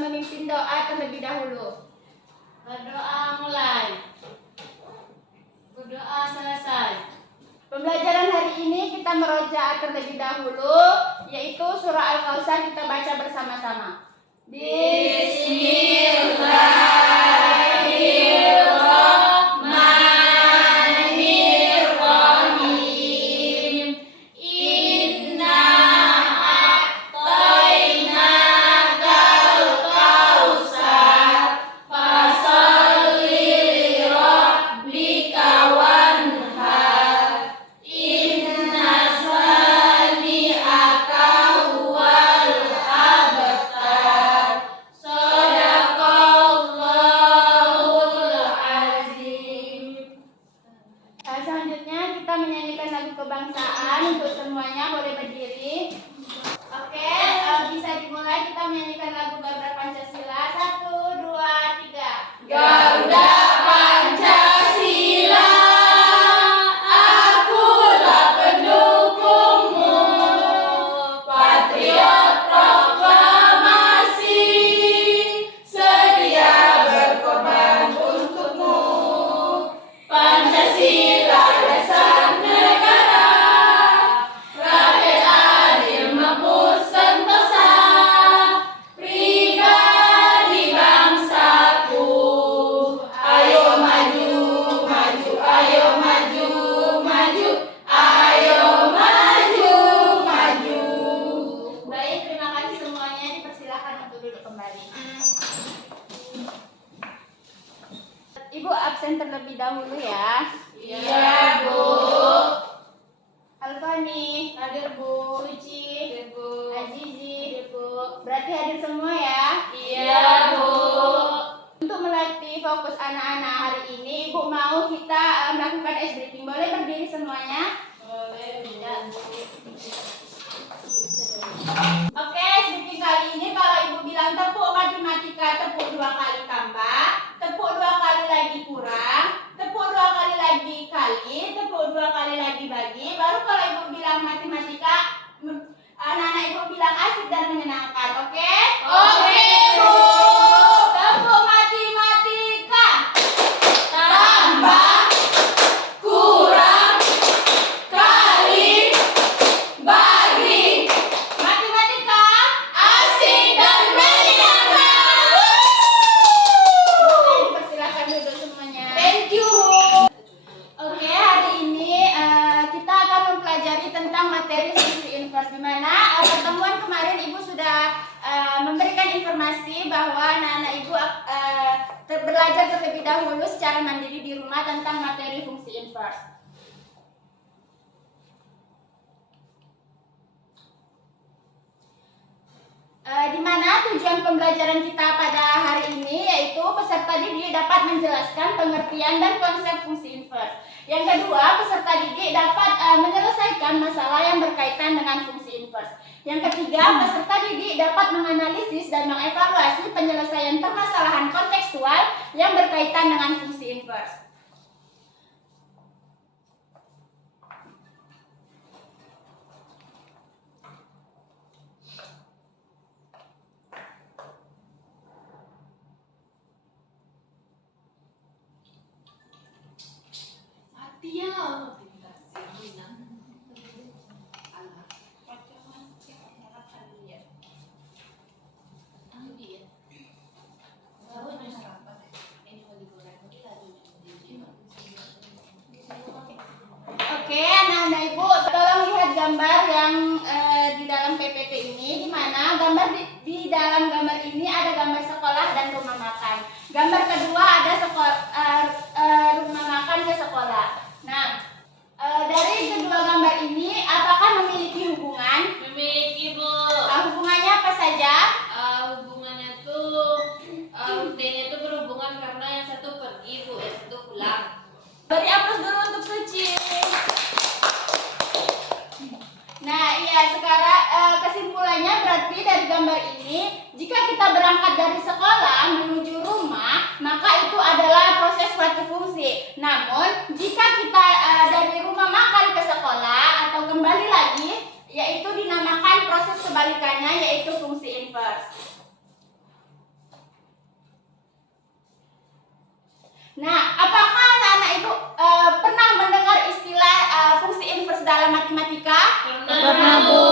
memimpin doa terlebih dahulu. Berdoa mulai. Berdoa selesai. Pembelajaran hari ini kita merojaah terlebih dahulu, yaitu surah Al-Kautsar. Kita baca bersama-sama. Bismillahirrahmanirrahim. Inna a'tainakal kautsar fasholli lirabbika wanhar. Inna shani'aka huwal abtar. Shadaqallahul azim. Selanjutnya kita menyanyikan lagu kebangsaan. Untuk semuanya boleh berdiri. Oke, bisa dimulai. Kita menyanyikan lagu Garuda Pancasila. 1, 2, 3. Garuda Pancasila, akulah pendukungmu, patriot proklamasi, sedia berkorban untukmu. Pancasila dasar negara, rakyat adil mampu sentosa, pribadi bangsaku. Ayo maju, maju, ayo maju, maju, ayo maju, maju. Baik, terima kasih semuanya. Dipersilakan untuk duduk kembali. Ibu absen terlebih dahulu ya. Iya, Bu. Alfani, Hadir, Bu. Suci, Hadir, Bu. Azizi, Hadir, Bu. berarti hadir semua ya. Iya, Bu. Untuk melatih fokus anak-anak hari ini, Ibu mau kita melakukan ice breaking. Boleh berdiri semuanya? Boleh, tidak, Bu. Oke, ice breaking kali ini kalau Ibu bilang tepuk matematika, tepuk 2 kali tambah, tepuk 2 kali lagi kurang, tepuk 2 kali lagi kali, tepuk 2 kali lagi bagi. Baru kalau Ibu bilang matematika, anak-anak Ibu bilang asik dan menyenangkan. Oke? Oke, Bu. Tepuk matematika. Tambah, kurang, kali, bagi, Matematika. asik dan menyenangkan. Persilakan duduk semuanya. Thank you. Oke, hari ini kita akan mempelajari tentang materi fungsi inverse, di mana pertemuan kemarin Ibu sudah memberikan informasi bahwa anak-anak Ibu belajar terlebih dahulu secara mandiri di rumah tentang materi fungsi inverse. Di mana tujuan pembelajaran kita pada hari ini yaitu peserta didik dapat menjelaskan pengertian dan konsep fungsi inverse. Yang kedua, peserta didik dapat menyelesaikan masalah yang berkaitan dengan fungsi inverse. Yang ketiga, peserta didik dapat menganalisis dan mengevaluasi penyelesaian permasalahan kontekstual yang berkaitan dengan fungsi inverse. Oke, anak-anak Ibu, tolong lihat gambar yang di dalam PPT ini, di mana gambar di dalam gambar ini ada gambar sekolah dan rumah makan. Gambar kedua ada rumah makan ke sekolah. Nah, dari kedua gambar ini, apakah memiliki hubungan? Memiliki, Bu. Hubungannya apa saja? Hubungannya tuh D-nya itu berhubungan karena yang satu pergi, Bu, yang satu pulang. Beri aplaus dulu untuk Suci. Nah, iya, sekarang kesimpulannya berarti dari gambar ini, jika kita berangkat dari sekolah menuju rumah, maka itu adalah proses suatu fungsi. Namun, jika kita dari rumah makan ke sekolah atau kembali lagi, yaitu dinamakan proses kebalikannya, yaitu fungsi inverse. Nah, apakah anak-anak ibu pernah mendengar istilah fungsi inverse dalam matematika? Pernah, Bu.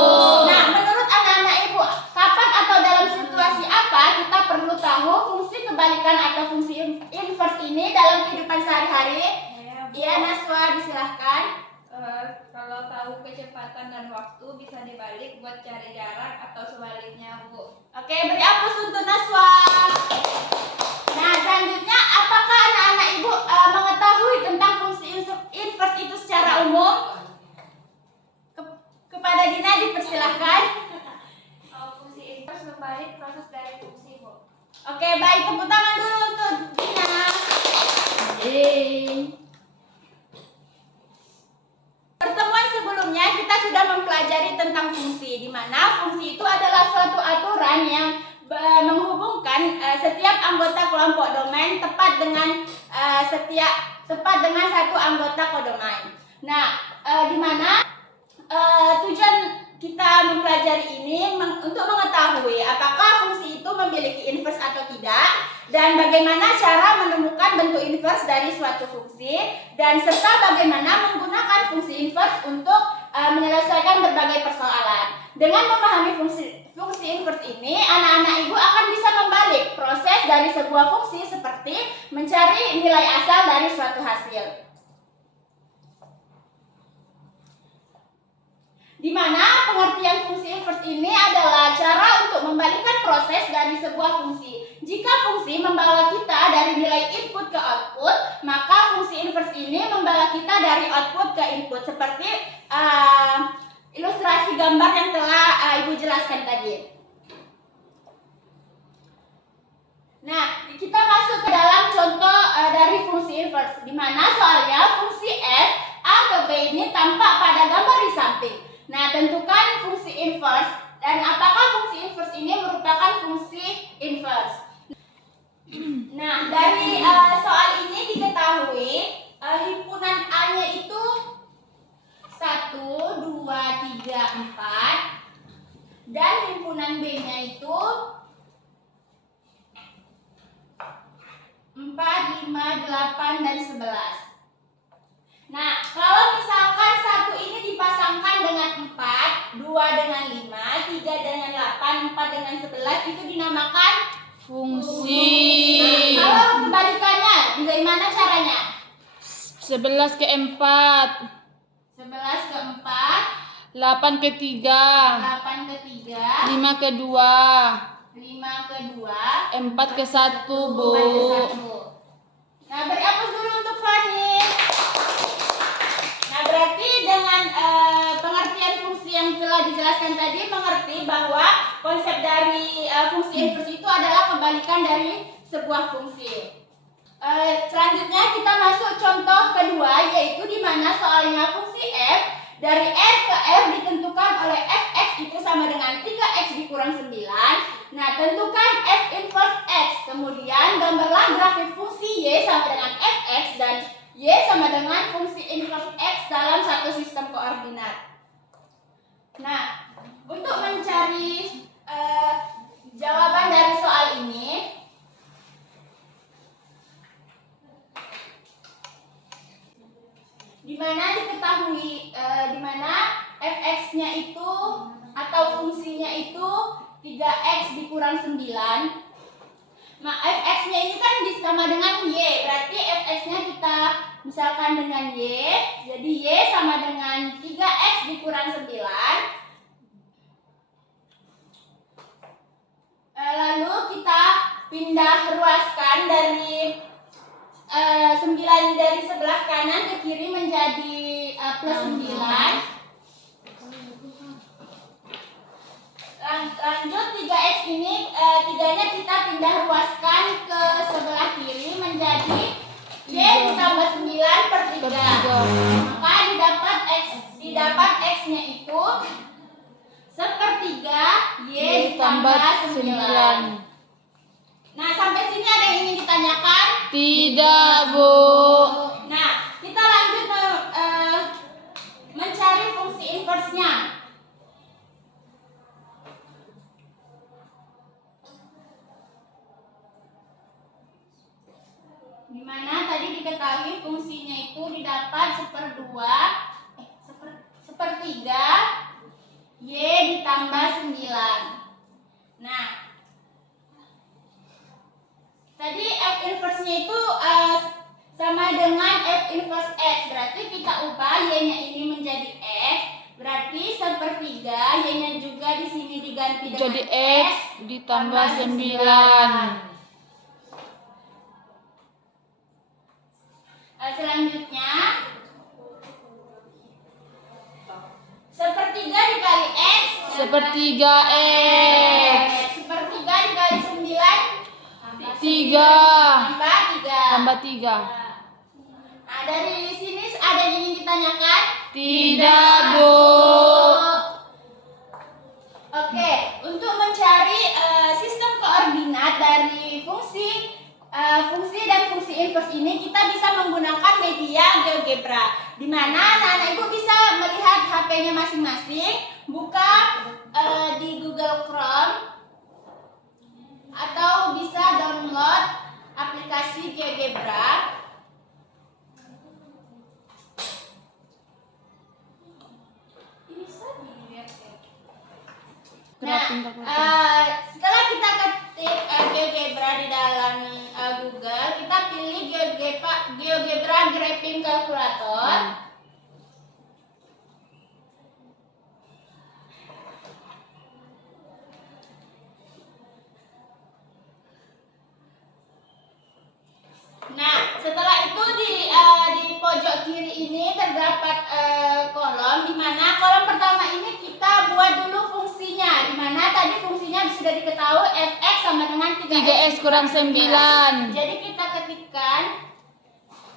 Nah, menurut anak-anak ibu, kapan atau dalam situasi apa kita perlu tahu fungsi kebalikan atau fungsi inverse ini dalam kehidupan sehari-hari? Iya, Naswa, disilahkan. Kalau tahu kecepatan dan waktu bisa dibalik buat cari jarak atau sebaliknya, Bu. Oke, beri aplaus untuk Naswa. Nah, selanjutnya, apakah anak-anak ibu mengetahui tentang fungsi inverse itu secara umum? Kepada Dina dipersilahkan. Fungsi inverse membalik proses dari fungsi, Bu. Oke, baik, tepuk tangan dulu untuk Dina. Pertemuan sebelumnya kita sudah mempelajari tentang fungsi, di mana fungsi itu adalah suatu aturan yang menghubungkan setiap anggota kelompok domain tepat dengan satu anggota kodomain. Nah, di mana tujuan kita mempelajari ini untuk mengetahui apakah fungsi itu memiliki inverse atau tidak, dan bagaimana cara menemukan bentuk inverse dari suatu fungsi, dan serta bagaimana menggunakan fungsi inverse untuk menyelesaikan berbagai persoalan. Dengan memahami fungsi inverse ini, anak-anak ibu akan bisa membalik proses dari sebuah fungsi seperti mencari nilai asal dari suatu hasil. Di mana pengertian fungsi inverse ini adalah cara untuk membalikkan proses dari sebuah fungsi. Jika fungsi membawa kita dari nilai input ke output, maka fungsi inverse ini membawa kita dari output ke input, seperti ilustrasi gambar yang telah Ibu jelaskan tadi. Nah, kita masuk ke dalam contoh dari fungsi inverse, di mana soalnya fungsi f a ke b ini tampak pada gambar di samping. Nah, tentukan fungsi inverse, dan apakah fungsi inverse ini merupakan fungsi inverse. Nah, dari soal ini diketahui himpunan A-nya itu 1, 2, 3, 4, dan himpunan B-nya itu 4, 5, 8, dan 11. Nah, kalau misalkan 1 ini dipasangkan dengan 4, 2 dengan 5, 3 dengan 8, 4 dengan 11, itu dinamakan fungsi. Nah, kalau kebalikannya, bagaimana caranya? 11 ke 4, 11 ke 4, 8 ke 3, 8 ke 3, 5 ke 2, 5 ke 2, 4 ke 1, Bu. 4 ke 1. Nah, beri aplaus dulu untuk Fani. Nah, berarti dengan pengertian fungsi yang telah dijelaskan tadi, mengerti bahwa konsep dari fungsi inverse itu adalah kebalikan dari sebuah fungsi. Selanjutnya kita masuk contoh kedua, yaitu di mana soalnya fungsi f dari r ke f ditentukan oleh fx itu sama dengan 3x dikurang 9. Nah, tentukan f inverse x. Kemudian gambarlah grafik fungsi y sama dengan fx dan y sama dengan fungsi inverse x dalam satu sistem koordinat. Nah, untuk mencari jawaban dari soal ini, di mana diketahui di mana fx-nya itu atau fungsinya itu 3x dikurang 9. Nah, fx-nya ini kan sama dengan y, berarti fx-nya kita misalkan dengan y, jadi y sama dengan 3x dikurang 9. Lalu kita pindah ruaskan dari 9 dari sebelah kanan ke kiri menjadi plus 9. Lanjut 3x ini 3-nya kita pindah ruaskan ke sebelah kiri menjadi y ditambah 9 per 3. Maka didapat x-nya itu 1/3 y ditambah 9. Nah, sampai sini ada yang ingin ditanyakan? Tidak, Bu. Nah, kita lanjut mencari fungsi inverse-nya. Dimana tadi diketahui fungsinya itu didapat sepertiga Y ditambah 9. Nah, tadi F inverse-nya itu sama dengan F inverse X. Berarti kita ubah Y-nya ini menjadi X. Berarti sepertiga Y-nya juga di sini diganti dengan Jadi X ditambah 9. Selanjutnya sepertiga dikali X. Sepertiga X. Sepertiga dikali 9 3 tambah 3. tambah 3. Nah, dari sini ada yang ingin ditanyakan? Tidak, Bu. Oke, untuk mencari sistem koordinat dari fungsi dan fungsi inverse ini kita bisa menggunakan media GeoGebra, di mana anak-anak ibu bisa melihat HP-nya masing-masing, buka di Google Chrome atau bisa download aplikasi GeoGebra. Nah, setelah kita ketik GeoGebra di dalam Google, kita pilih GeoGebra Graphing Calculator. Nah, setelah itu di pojok kiri ini terdapat kolom, di mana kolom pertama ini kita buat dulu fungsinya, di mana tadi fungsinya sudah diketahui fx sama dengan 3x kurang 9. Jadi kita ketikkan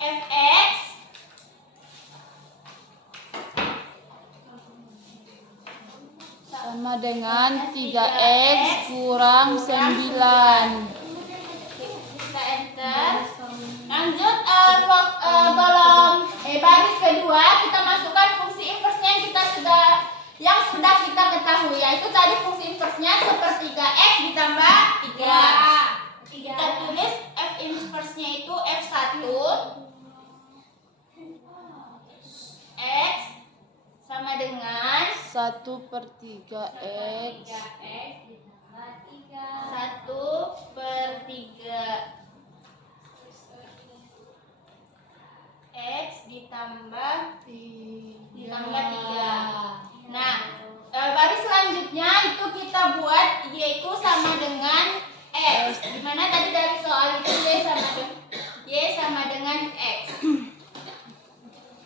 fx sama dengan 3x kurang 9. kita enter. Lanjut kolom baris kedua kita masukkan fungsi inverse-nya yang sudah kita ketahui, yaitu tadi fungsi inverse-nya sepertiga x ditambah 3. Kita tulis f inverse-nya itu f1 x sama dengan 1/3x 1/3 X ditambah 3. Nah, baris selanjutnya itu kita buat Y itu sama dengan X. Dimana tadi dari soal itu Y sama dengan X.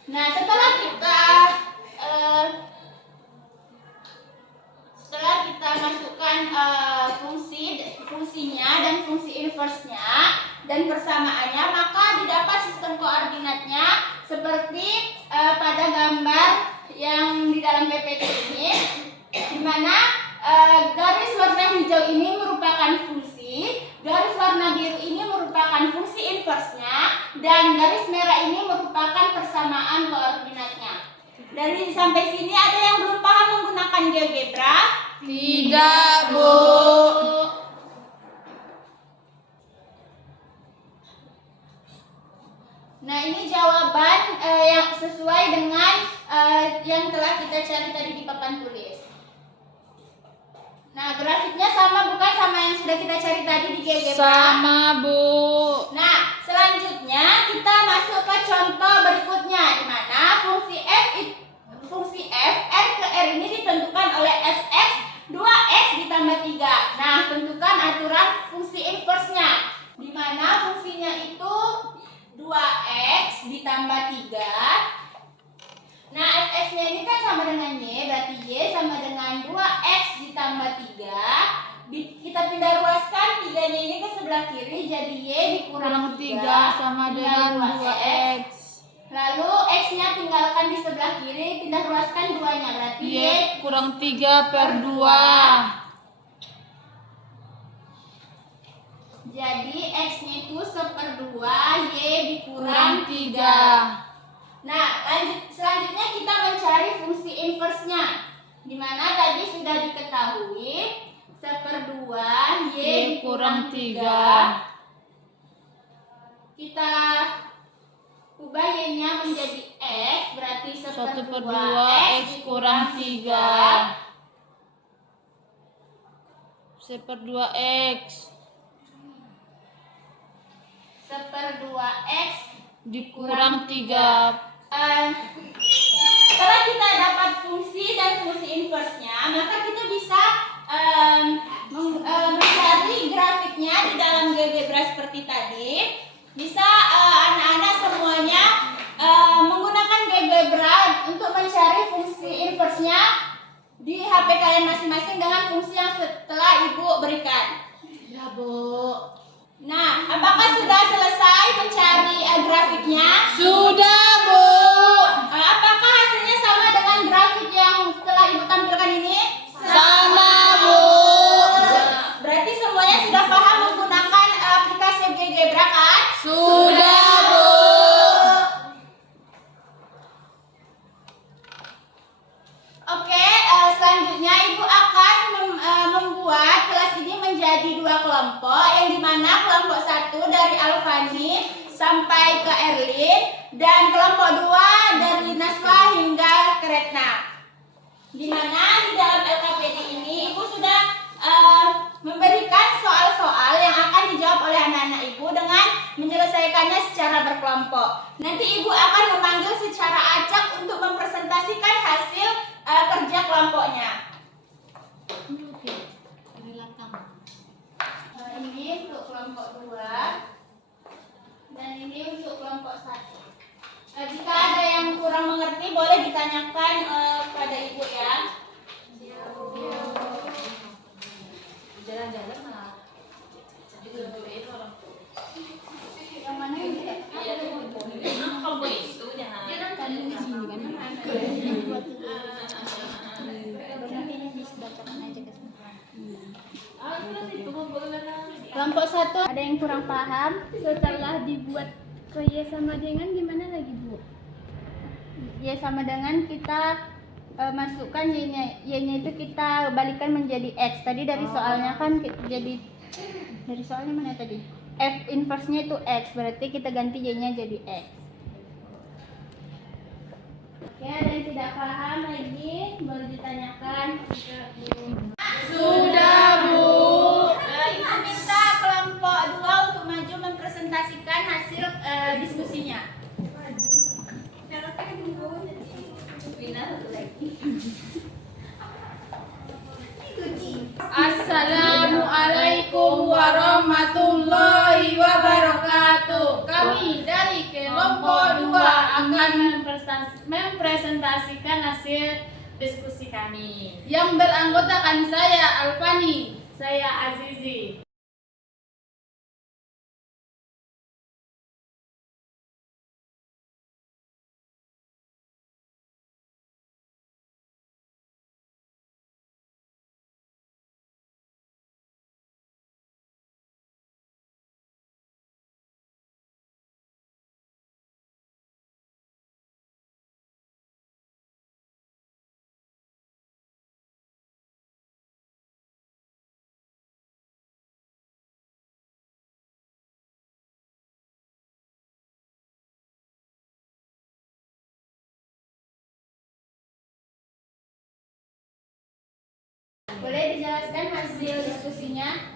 Nah, setelah kita masukkan fungsinya dan fungsi inverse-nya dan persamaannya, maka didapat sistem koordinatnya seperti pada gambar yang di dalam PPT ini, di mana garis warna hijau ini merupakan fungsi, garis warna biru ini merupakan fungsi inverse-nya, dan garis merah ini merupakan persamaan koordinatnya. Dari sampai sini ada yang belum paham menggunakan GeoGebra? Tidak, Bu. Nah, ini jawaban yang sesuai dengan yang telah kita cari tadi di papan tulis. Nah, grafiknya sama bukan sama yang sudah kita cari tadi di GeoGebra? Sama, Bu. Nah, selanjutnya kita masuk ke contoh berikutnya, di mana fungsi f r ke r ini ditentukan oleh fx 2x ditambah 3. Nah, tentukan aturan fungsi inverse-nya, di mana fungsinya itu 2x ditambah 3. Nah, fx-nya ini kan sama dengan y, berarti y sama dengan 2x ditambah 3. Kita pindah ruaskan 3-nya ini ke sebelah kiri, jadi y dikurang 3 sama dengan 2x. Lalu x-nya tinggalkan di sebelah kiri, pindah ruaskan 2-nya, berarti y kurang 3/2. Jadi x-nya itu 1/2, y dikurang 3. Nah, selanjutnya kita mencari fungsi inverse-nya, di mana tadi sudah diketahui 1/2 y kurang 3. Kita ubah y-nya menjadi x, berarti 1/2 X kurang 3. 1/2 X 1/2x dikurang 3. Setelah kita dapat fungsi dan fungsi inversnya, maka kita bisa mencari grafiknya di dalam GeoGebra seperti tadi. Bisa anak-anak semuanya menggunakan GeoGebra untuk mencari fungsi inversnya di HP kalian masing-masing dengan fungsi yang setelah Ibu berikan. Ya, Bu. Nah, apakah sudah selesai mencari grafiknya? Sudah, Bu. Apakah hasilnya sama dengan grafik yang setelah Ibu tampilkan ini? Sama, Bu. Berarti semuanya sudah paham menggunakan aplikasi GeoGebra kan? Sudah, Bu. Oke, selanjutnya Ibu akan membuat kelas ini menjadi 2 kelompok, yang dimana kelompok 1 dari Alfani sampai ke Erlin dan kelompok 2 dari Naswa hingga ke Retna. Dimana di dalam LKPD ini Ibu sudah memberikan soal-soal yang akan dijawab oleh anak-anak Ibu dengan menyelesaikannya secara berkelompok. Nanti Ibu akan memanggil secara acak untuk mempresentasikan hasil kerja kelompoknya. Ini untuk kelompok 2 dan ini untuk kelompok 1. Jika ada yang kurang mengerti boleh ditanyakan kepada Ibu ya. Jalan-jalan lah. Ditunjukin orang tua. Yang mana yang tidak? Iya, kamu itu jangan. Kan di sini kan. Nanti dibacakan aja ke sini. Kelompok 1 ada yang kurang paham. Setelah dibuat ke Y sama dengan gimana lagi, Bu? Y sama dengan kita masukkan y-nya itu kita balikan menjadi x. Tadi dari soalnya kan jadi dari soalnya mana tadi? F inverse-nya itu x, berarti kita ganti y-nya jadi x. Oke, ada yang tidak paham lagi boleh ditanyakan. Sudah, Bu. Ibu minta kelompok 2 untuk maju mempresentasikan hasil diskusinya. Assalamualaikum warahmatullahi wabarakatuh. Kami dari kelompok 2 akan mempresentasikan hasil diskusi kami. yang beranggotakan saya Alfani. Saya Azizi. Boleh dijelaskan hasil diskusinya?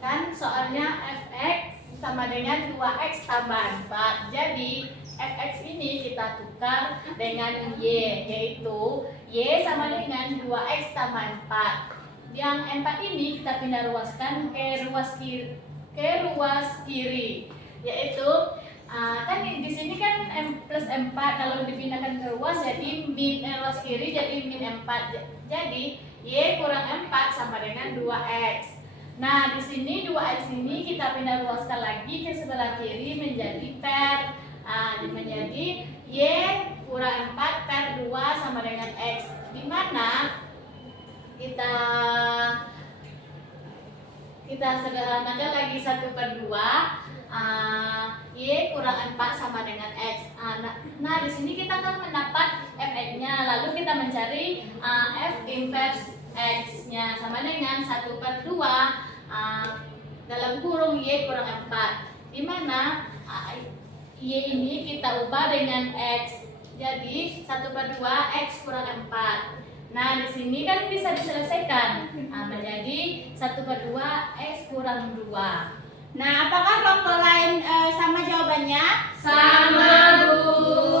Kan soalnya fx sama dengan 2x tambah 4. Jadi fx ini kita tukar dengan y, yaitu y sama dengan 2x tambah 4. Yang 4 ini kita pindah ruaskan ke ruas kiri, yaitu kan di sini kan m plus 4, kalau dipindahkan ke ruas jadi ruas kiri jadi min 4. Jadi y kurang 4 sama dengan 2x. Nah, di sini 2x ini kita pindah ruaskan lagi ke sebelah kiri menjadi per. Menjadi y kurang 4 per 2 sama dengan x. Di mana kita sederhanakan lagi 1/2. Y kurang 4 sama dengan x. Nah, di sini kita akan mendapat fx-nya. Lalu kita mencari f inverse x-nya sama dengan 1/2 dalam kurung y kurang 4. Di mana Y ini kita ubah dengan X. Jadi 1/2 X kurang 4. Nah, di sini kan bisa diselesaikan. Nah, menjadi 1/2 X kurang 2. Nah, apakah kelompok lain sama jawabannya? Sama, Bu.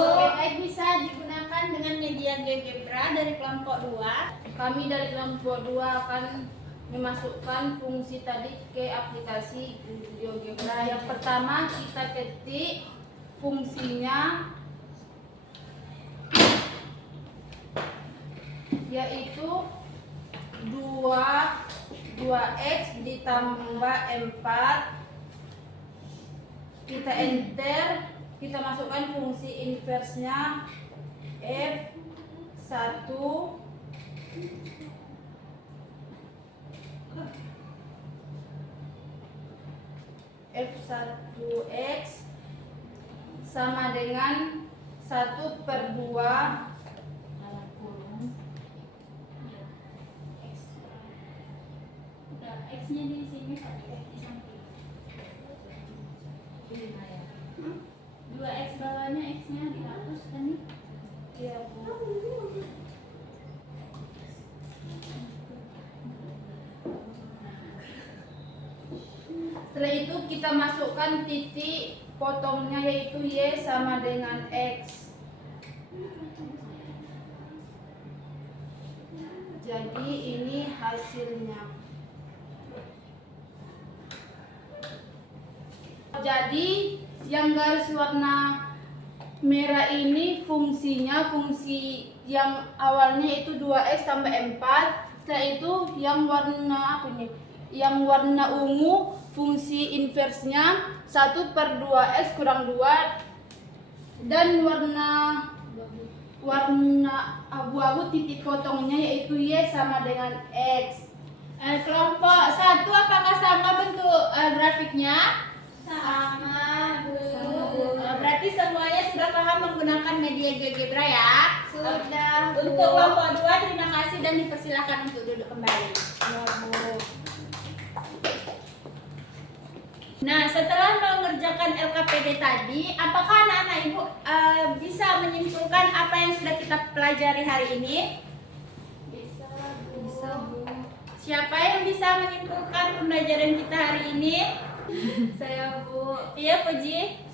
Oke, baik, bisa digunakan dengan media GeoGebra dari kelompok 2. Kami dari kelompok 2 akan memasukkan fungsi tadi ke aplikasi GeoGebra. Yang pertama kita ketik fungsinya, yaitu 2x ditambah 4. Kita enter, kita masukkan fungsi inverse-nya F1 F1x sama dengan 1/2 Udah, X-nya di sini, X di samping. 2X bawahnya, X-nya dihapus kan nih? ya, Bu. Setelah itu kita masukkan titik potongnya, yaitu Y sama dengan X. Jadi ini hasilnya. Jadi yang garis warna merah ini fungsinya, fungsi yang awalnya itu 2x tambah 4. Setelah itu yang warna apa nih? Yang warna ungu fungsi inversnya 1/2x kurang 2, dan warna abu-abu titik potongnya yaitu Y sama dengan X. Kelompok 1 apakah sama bentuk grafiknya? Sama, Bu. Berarti semuanya sudah paham menggunakan media GeoGebra ya? Sudah, Bu. Untuk kelompok 2 terima kasih dan dipersilakan untuk duduk kembali. Ya, Bu. Nah, setelah mengerjakan LKPD tadi, apakah anak-anak ibu bisa menyimpulkan apa yang sudah kita pelajari hari ini? Bisa, Bu. Siapa yang bisa menyimpulkan pembelajaran kita hari ini? Saya, Bu. Iya, Puji.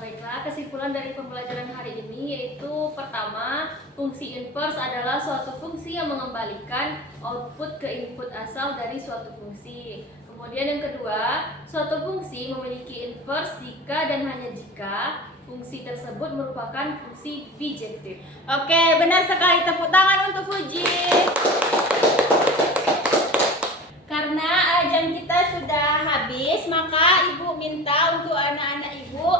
Baiklah, kesimpulan dari pembelajaran hari ini yaitu pertama, fungsi inverse adalah suatu fungsi yang mengembalikan output ke input asal dari suatu fungsi. Kemudian yang kedua, suatu fungsi memiliki inverse jika dan hanya jika fungsi tersebut merupakan fungsi bijektif. Oke, benar sekali. Tepuk tangan untuk Puji. Karena jam kita sudah habis, maka ibu minta untuk anak-anak ibu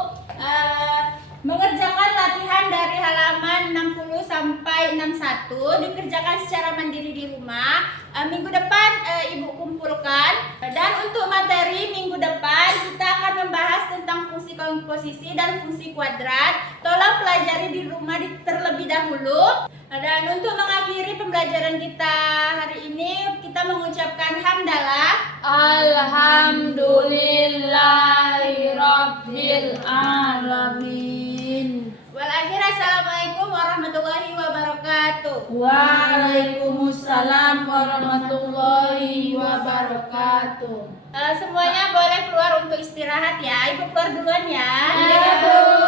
mengerjakan latihan dari halaman 60 sampai 61, dikerjakan secara mandiri di rumah. Minggu depan ibu kumpulkan, dan untuk materi minggu depan kita akan membahas tentang fungsi komposisi dan fungsi kuadrat. Tolong pelajari di rumah terlebih dahulu. Dan untuk mengakhiri pembelajaran kita hari ini, kita mengucapkan hamdalah. Alhamdulillahirabbil alamin. Wal akhir, assalamualaikum warahmatullahi wabarakatuh. Waalaikumsalam warahmatullahi wabarakatuh. Semuanya boleh keluar untuk istirahat ya. Ibu keluar duluan ya. Iya, Bu.